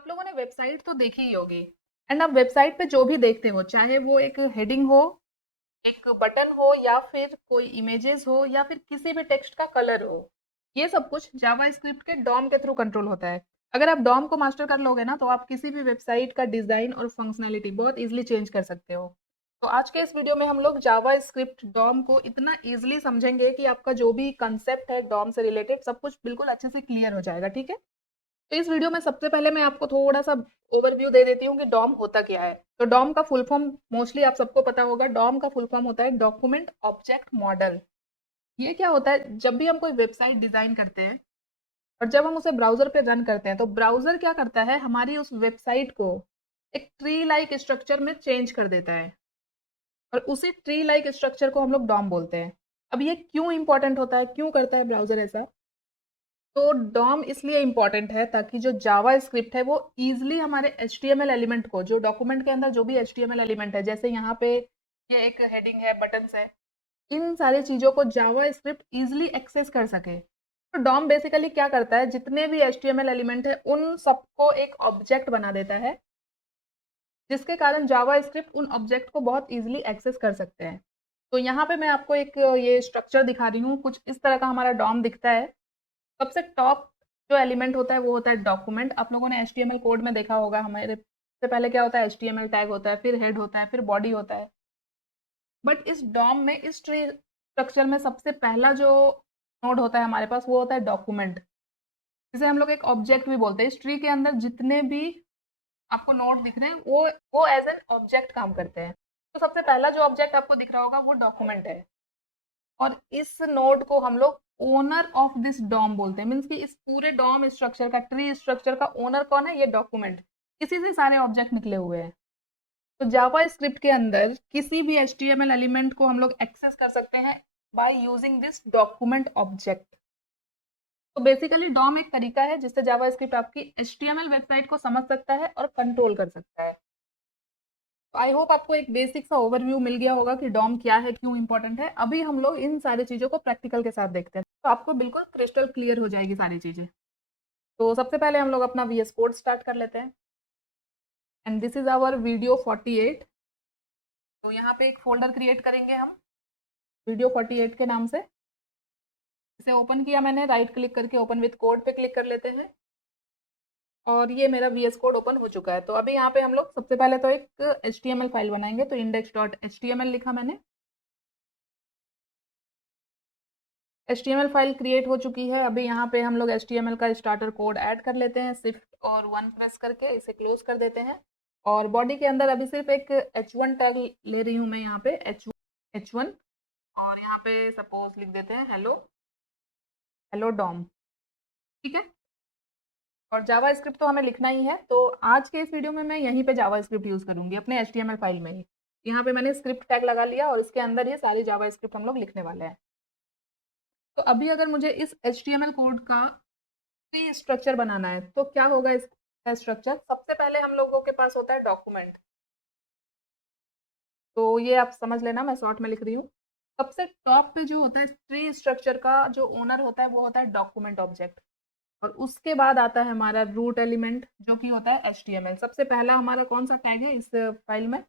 आप लोगों ने वेबसाइट तो देखी ही होगी। एंड आप वेबसाइट पे जो भी देखते हो, चाहे वो एक हेडिंग हो, एक बटन हो, या फिर कोई इमेजेस हो, या फिर किसी भी टेक्स्ट का कलर हो, ये सब कुछ जावास्क्रिप्ट के डॉम के थ्रू कंट्रोल होता है। अगर आप डॉम को मास्टर कर लोगे ना, तो आप किसी भी वेबसाइट का डिजाइन और फंक्शनैलिटी बहुत इजीली चेंज कर सकते हो। तो आज के इस वीडियो में हम लोग जावास्क्रिप्ट डॉम को इतना इजीली समझेंगे कि आपका जो भी कंसेप्ट है डॉम से रिलेटेड, सब कुछ बिल्कुल अच्छे से क्लियर हो जाएगा। ठीक है, तो इस वीडियो में सबसे पहले मैं आपको थोड़ा सा ओवरव्यू दे देती हूँ कि डॉम होता क्या है। तो डॉम का फुल फॉर्म मोस्टली आप सबको पता होगा। डॉम का फुल फॉर्म होता है डॉक्यूमेंट ऑब्जेक्ट मॉडल। ये क्या होता है, जब भी हम कोई वेबसाइट डिजाइन करते हैं और जब हम उसे ब्राउजर पे रन करते हैं, तो ब्राउजर क्या करता है, हमारी उस वेबसाइट को एक ट्री लाइक स्ट्रक्चर में चेंज कर देता है, और उसी ट्री लाइक स्ट्रक्चर को हम लोग डॉम बोलते हैं। अब ये क्यों इंपॉर्टेंट होता है, क्यों करता है ब्राउजर ऐसा? तो डॉम इसलिए इम्पॉर्टेंट है ताकि जो जावा स्क्रिप्ट है वो ईजिली हमारे HTML एलिमेंट को, जो डॉक्यूमेंट के अंदर जो भी HTML एलिमेंट है, जैसे यहाँ पे ये एक हेडिंग है, बटन्स है, इन सारी चीजों को जावा स्क्रिप्ट ईजिली एक्सेस कर सके। तो डॉम बेसिकली क्या करता है, जितने भी HTML एलिमेंट है उन सबको एक ऑब्जेक्ट बना देता है, जिसके कारण जावा स्क्रिप्ट उन ऑब्जेक्ट को बहुत ईजिली एक्सेस कर सकते हैं। तो यहाँ पे मैं आपको एक ये स्ट्रक्चर दिखा रही हूँ, कुछ इस तरह का हमारा डॉम दिखता है। सबसे टॉप जो एलिमेंट होता है वो होता है डॉक्यूमेंट। आप लोगों ने HTML कोड में देखा होगा, हमारे से पहले क्या होता है, HTML टैग होता है, फिर हेड होता है, फिर बॉडी होता है। बट इस डॉम में, इस ट्री स्ट्रक्चर में सबसे पहला जो नोड होता है हमारे पास, वो होता है डॉक्यूमेंट, जिसे हम लोग एक ऑब्जेक्ट भी बोलते हैं। इस ट्री के अंदर जितने भी आपको नोड दिख रहे हैं वो एज एन ऑब्जेक्ट काम करते हैं। तो सबसे पहला जो ऑब्जेक्ट आपको दिख रहा होगा वो डॉक्यूमेंट है, और इस नोड को हम लोग ओनर ऑफ दिस डॉम बोलते हैं। मीन्स कि इस पूरे डॉम स्ट्रक्चर का, ट्री स्ट्रक्चर का ओनर कौन है? ये डॉक्यूमेंट। इसी से सारे ऑब्जेक्ट निकले हुए हैं। तो जावा स्क्रिप्ट के अंदर किसी भी HTML एलिमेंट को हम लोग एक्सेस कर सकते हैं by using this document object. तो बेसिकली डॉम एक तरीका है जिससे जावा स्क्रिप्ट आपकी HTML वेबसाइट को समझ सकता है और कंट्रोल कर सकता है। तो आई होप आपको एक बेसिक सा ओवरव्यू मिल गया होगा कि डॉम क्या है, क्यों इंपॉर्टेंट है। अभी हम लोग इन सारी चीज़ों को प्रैक्टिकल के साथ देखते हैं, तो आपको बिल्कुल क्रिस्टल क्लियर हो जाएगी सारी चीज़ें। तो सबसे पहले हम लोग अपना VS कोड स्टार्ट कर लेते हैं। And this is our video 48। तो यहाँ पे एक फोल्डर क्रिएट करेंगे हम वीडियो 48 के नाम से। इसे ओपन किया मैंने, राइट क्लिक करके ओपन विथ कोड पे क्लिक कर लेते हैं, और ये मेरा VS कोड ओपन हो चुका है। तो अभी यहाँ पे हम लोग सबसे पहले तो एक HTML फाइल बनाएंगे। तो index.html लिखा मैंने। HTML फाइल क्रिएट हो चुकी है। अभी यहाँ पे हम लोग HTML का स्टार्टर कोड ऐड कर लेते हैं। शिफ्ट और 1 प्रेस करके इसे क्लोज कर देते हैं, और बॉडी के अंदर अभी सिर्फ एक H1 टैग ले रही हूँ मैं, यहाँ पे H1, और यहाँ पे सपोज लिख देते हैं हेलो, हेलो डॉम। ठीक है, और जावा स्क्रिप्ट तो हमें लिखना ही है, तो आज के इस वीडियो में मैं यहीं पे जावा स्क्रिप्ट यूज करूंगी अपने HTML फाइल में ही। यहाँ पे मैंने स्क्रिप्ट टैग लगा लिया, और इसके अंदर ये सारी जावा स्क्रिप्ट हम लोग लिखने वाले हैं। तो अभी अगर मुझे इस HTML कोड का ट्री स्ट्रक्चर बनाना है, तो क्या होगा इसका स्ट्रक्चर? सबसे पहले हम लोगों के पास होता है डॉक्यूमेंट। तो ये आप समझ लेना, मैं शॉर्ट में लिख रही हूँ। सबसे टॉप पे जो होता है ट्री स्ट्रक्चर का, जो ओनर होता है वो होता है डॉक्यूमेंट ऑब्जेक्ट, और उसके बाद आता है हमारा रूट एलिमेंट, जो कि होता है HTML। सबसे पहला हमारा कौन सा टैग है इस फाइल में,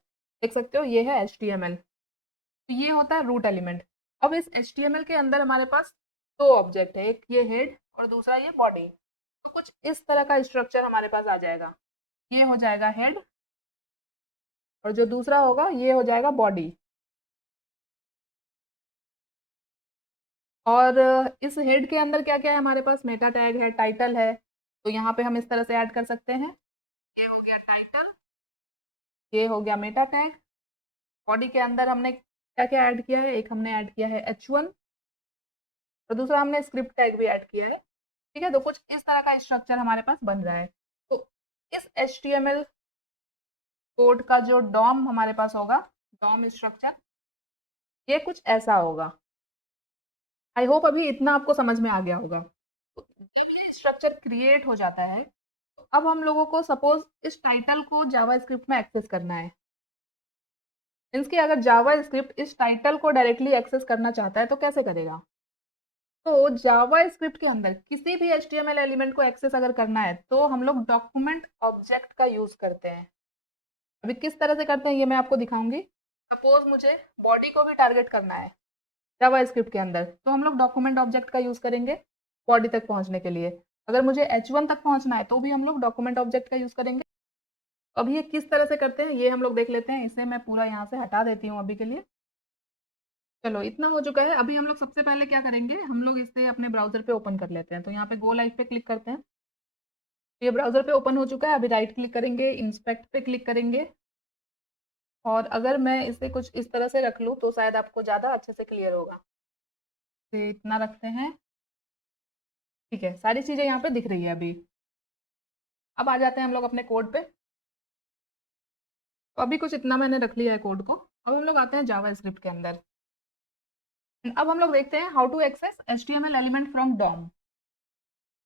देख सकते हो, ये है HTML। तो ये होता है रूट एलिमेंट। अब इस HTML के अंदर हमारे पास दो ऑब्जेक्ट है, एक ये हेड और दूसरा ये बॉडी। तो कुछ इस तरह का स्ट्रक्चर हमारे पास आ जाएगा। ये हो जाएगा हेड, और जो दूसरा होगा ये हो जाएगा बॉडी। और इस हेड के अंदर क्या क्या है हमारे पास? मेटा टैग है, टाइटल है। तो यहाँ पे हम इस तरह से ऐड कर सकते हैं, ये हो गया टाइटल, ये हो गया मेटा टैग। बॉडी के अंदर हमने क्या क्या ऐड किया है? एक हमने ऐड किया है H1, और दूसरा हमने स्क्रिप्ट टैग भी ऐड किया है। ठीक है, तो कुछ इस तरह का स्ट्रक्चर हमारे पास बन रहा है। तो इस HTML कोड का जो डॉम हमारे पास होगा, डॉम स्ट्रक्चर, ये कुछ ऐसा होगा। आई होप अभी इतना आपको समझ में आ गया होगा। तो जब ये स्ट्रक्चर क्रिएट हो जाता है, तो अब हम लोगों को सपोज इस टाइटल को जावा स्क्रिप्ट में एक्सेस करना है। मीन्स कि अगर जावा स्क्रिप्ट इस टाइटल को डायरेक्टली एक्सेस करना चाहता है तो कैसे करेगा? तो जावा स्क्रिप्ट के अंदर किसी भी HTML एलिमेंट को एक्सेस अगर करना है तो हम लोग डॉक्यूमेंट ऑब्जेक्ट का यूज करते हैं। अभी किस तरह से करते हैं ये मैं आपको दिखाऊंगी। सपोज मुझे बॉडी को भी टारगेट करना है जावा स्क्रिप्ट के अंदर, तो हम लोग डॉक्यूमेंट ऑब्जेक्ट का यूज करेंगे बॉडी तक पहुंचने के लिए। अगर मुझे H1 तक पहुंचना है तो भी हम लोग डॉक्यूमेंट ऑब्जेक्ट का यूज करेंगे। अब ये किस तरह से करते हैं ये हम लोग देख लेते हैं। इसे मैं पूरा यहाँ से हटा देती हूँ अभी के लिए। चलो इतना हो चुका है। अभी हम लोग सबसे पहले क्या करेंगे, हम लोग इसे अपने ब्राउजर पे ओपन कर लेते हैं। तो यहाँ पे गो लाइव पे क्लिक करते हैं। ये ब्राउजर पे ओपन हो चुका है। अभी राइट क्लिक करेंगे, इंस्पेक्ट पे क्लिक करेंगे, और अगर मैं इसे कुछ इस तरह से रख लूँ तो शायद आपको ज़्यादा अच्छे से क्लियर होगा। तो इतना रखते हैं, ठीक है, सारी चीज़ें यहाँ पे दिख रही है अभी। अब आ जाते हैं हम लोग अपने कोड पे। तो अभी कुछ इतना मैंने रख लिया है कोड को। अब हम लोग आते हैं जावा स्क्रिप्ट के अंदर। अब हम लोग देखते हैं how to access HTML element from DOM.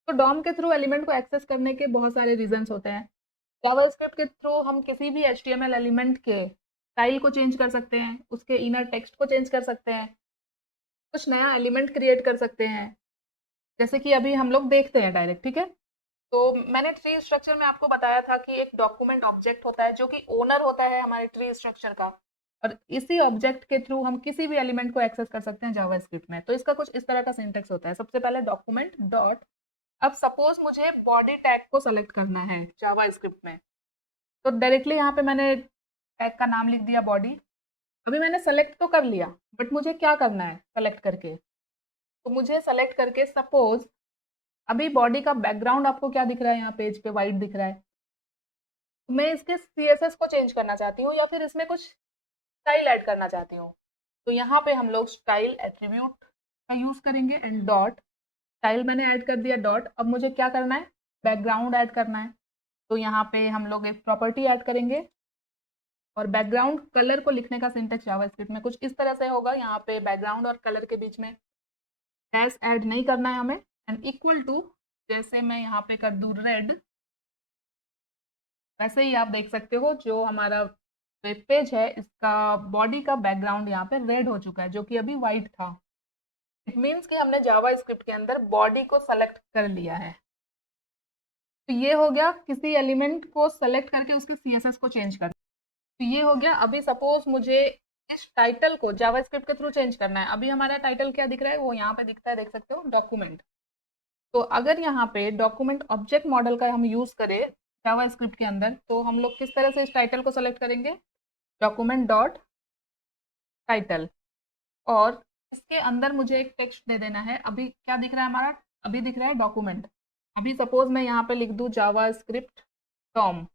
तो डॉम के थ्रू एलिमेंट को एक्सेस करने के बहुत सारे रीजंस होते हैं। जावास्क्रिप्ट के थ्रू हम किसी भी HTML एलिमेंट के स्टाइल को चेंज कर सकते हैं, उसके इनर टेक्स्ट को चेंज कर सकते हैं, कुछ नया एलिमेंट क्रिएट कर सकते हैं। जैसे कि अभी हम लोग देखते हैं डायरेक्ट, ठीक है। तो मैंने ट्री स्ट्रक्चर में आपको बताया था कि एक डॉक्यूमेंट ऑब्जेक्ट होता है जो कि ओनर होता है हमारे ट्री स्ट्रक्चर का, और इसी ऑब्जेक्ट के थ्रू हम किसी भी एलिमेंट को एक्सेस कर सकते हैं जावास्क्रिप्ट में। तो इसका कुछ इस तरह का सिंटेक्स होता है। सबसे पहले डॉक्यूमेंट डॉट, अब सपोज मुझे बॉडी टैग को सेलेक्ट करना है जावास्क्रिप्ट में, तो डायरेक्टली यहाँ पे मैंने टैग का नाम लिख दिया बॉडी। अभी मैंने सेलेक्ट तो कर लिया, बट मुझे क्या करना है सेलेक्ट करके, तो मुझे सेलेक्ट करके सपोज अभी बॉडी का बैकग्राउंड आपको क्या दिख रहा है, यहाँ पेज पे वाइट दिख रहा है, तो मैं इसके CSS को चेंज करना चाहती हूँ या फिर इसमें कुछ स्टाइल ऐड करना चाहती हूँ। तो यहाँ पे हम लोग स्टाइल एट्रीब्यूट का यूज करेंगे एंड डॉट, स्टाइल मैंने ऐड कर दिया डॉट। अब मुझे क्या करना है, बैकग्राउंड ऐड करना है। तो यहाँ पे हम लोग एक प्रॉपर्टी ऐड करेंगे, और बैकग्राउंड कलर को लिखने का सिंटेक्स जावास्क्रिप्ट में कुछ इस तरह से होगा। यहाँ पे बैकग्राउंड और कलर के बीच में डैश ऐड नहीं करना है हमें, एंड इक्वल टू, जैसे मैं यहाँ पे कर दूँ रेड, वैसे ही आप देख सकते हो जो हमारा वेब पेज है इसका बॉडी का बैकग्राउंड यहाँ पे रेड हो चुका है, जो कि अभी व्हाइट था। इट मीन्स कि हमने जावा स्क्रिप्ट के अंदर बॉडी को सेलेक्ट कर लिया है। तो ये हो गया किसी एलिमेंट को सेलेक्ट करके उसके CSS को चेंज कर। तो ये हो गया। अभी सपोज मुझे इस टाइटल को जावास्क्रिप्ट के थ्रू चेंज करना है। अभी हमारा टाइटल क्या दिख रहा है, वो यहाँ पे दिखता है, देख सकते हो, डॉक्यूमेंट। तो अगर यहाँ पे डॉक्यूमेंट ऑब्जेक्ट मॉडल का हम यूज करें जावास्क्रिप्ट के अंदर, तो हम लोग किस तरह से इस टाइटल को सेलेक्ट करेंगे, डॉक्यूमेंट डॉट टाइटल, और इसके अंदर मुझे एक टेक्स्ट दे देना है। अभी क्या दिख रहा है हमारा, अभी दिख रहा है डॉक्यूमेंट। अभी सपोज मैं यहाँ पे लिख दूँ जावास्क्रिप्ट डॉम,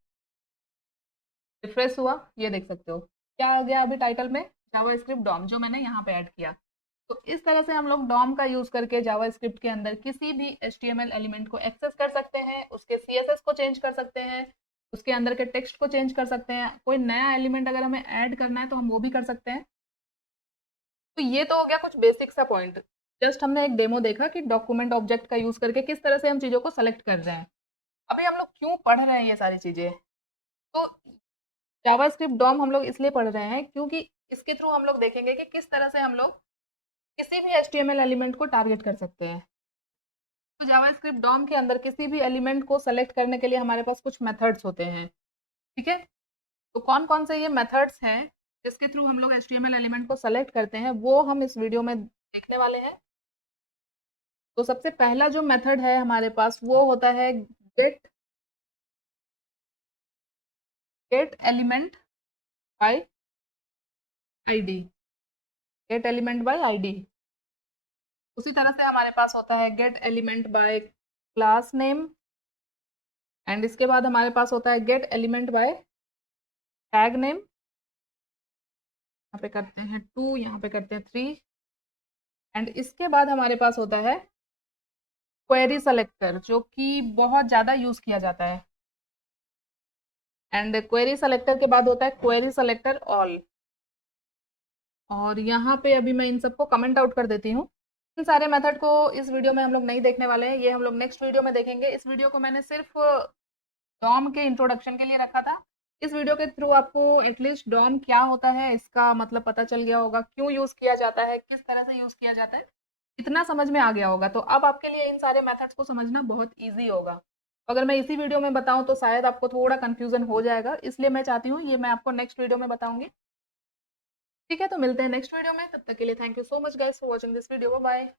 रिफ्रेश हुआ, ये देख सकते हो क्या आ गया अभी टाइटल में, जावास्क्रिप्ट डॉम, जो मैंने यहाँ पे ऐड किया। तो इस तरह से हम लोग डॉम का यूज करके जावास्क्रिप्ट के अंदर किसी भी HTML एलिमेंट को एक्सेस कर सकते हैं, उसके CSS को चेंज कर सकते हैं, उसके अंदर के टेक्स्ट को चेंज कर सकते हैं। कोई नया एलिमेंट अगर हमें ऐड करना है तो हम वो भी कर सकते हैं। तो ये तो हो गया कुछ बेसिक सा पॉइंट। जस्ट हमने एक डेमो देखा कि डॉक्यूमेंट ऑब्जेक्ट का यूज करके किस तरह से हम चीजों को सेलेक्ट कर रहे हैं। अभी हम लोग क्यों पढ़ रहे हैं ये सारी चीजें, तो जावास्क्रिप्ट डॉम हम लोग इसलिए पढ़ रहे हैं क्योंकि इसके थ्रू हम लोग देखेंगे कि किस तरह से हम लोग किसी भी HTML एलिमेंट को टारगेट कर सकते हैं। तो जावास्क्रिप्ट डॉम के अंदर किसी भी एलिमेंट को सेलेक्ट करने के लिए हमारे पास कुछ मेथड्स होते हैं, ठीक है। तो कौन कौन से ये मेथड्स हैं जिसके थ्रू हम लोग HTML एलिमेंट को सेलेक्ट करते हैं, वो हम इस वीडियो में देखने वाले हैं। तो सबसे पहला जो मेथड है हमारे पास वो होता है get get element by ID, get element by ID. उसी तरह से हमारे पास होता है get element by class name, and इसके बाद हमारे पास होता है get element by tag name. यहाँ पे करते हैं 2, यहाँ पे करते हैं 3, एंड इसके बाद हमारे पास होता है क्वेरी सेलेक्टर, जो कि बहुत ज़्यादा यूज़ किया जाता है। एंड क्वेरी सेलेक्टर के बाद होता है क्वेरी सेलेक्टर ऑल, और यहाँ पे अभी मैं इन सबको कमेंट आउट कर देती हूँ। इन सारे मेथड को इस वीडियो में हम लोग नहीं देखने वाले हैं, ये हम लोग नेक्स्ट वीडियो में देखेंगे। इस वीडियो को मैंने सिर्फ डॉम के इंट्रोडक्शन के लिए रखा था। इस वीडियो के थ्रू आपको एटलीस्ट डॉम क्या होता है इसका मतलब पता चल गया होगा, क्यों यूज़ किया जाता है, किस तरह से यूज़ किया जाता है। इतना समझ में आ गया होगा, तो अब आपके लिए इन सारे मेथड्स को समझना बहुत ईज़ी होगा। अगर मैं इसी वीडियो में बताऊँ तो शायद आपको थोड़ा कन्फ्यूज़न हो जाएगा, इसलिए मैं चाहती हूँ ये मैं आपको नेक्स्ट वीडियो में बताऊँगी। ठीक है, तो मिलते हैं नेक्स्ट वीडियो में, तब तक के लिए thank you so much guys for watching this video, bye bye.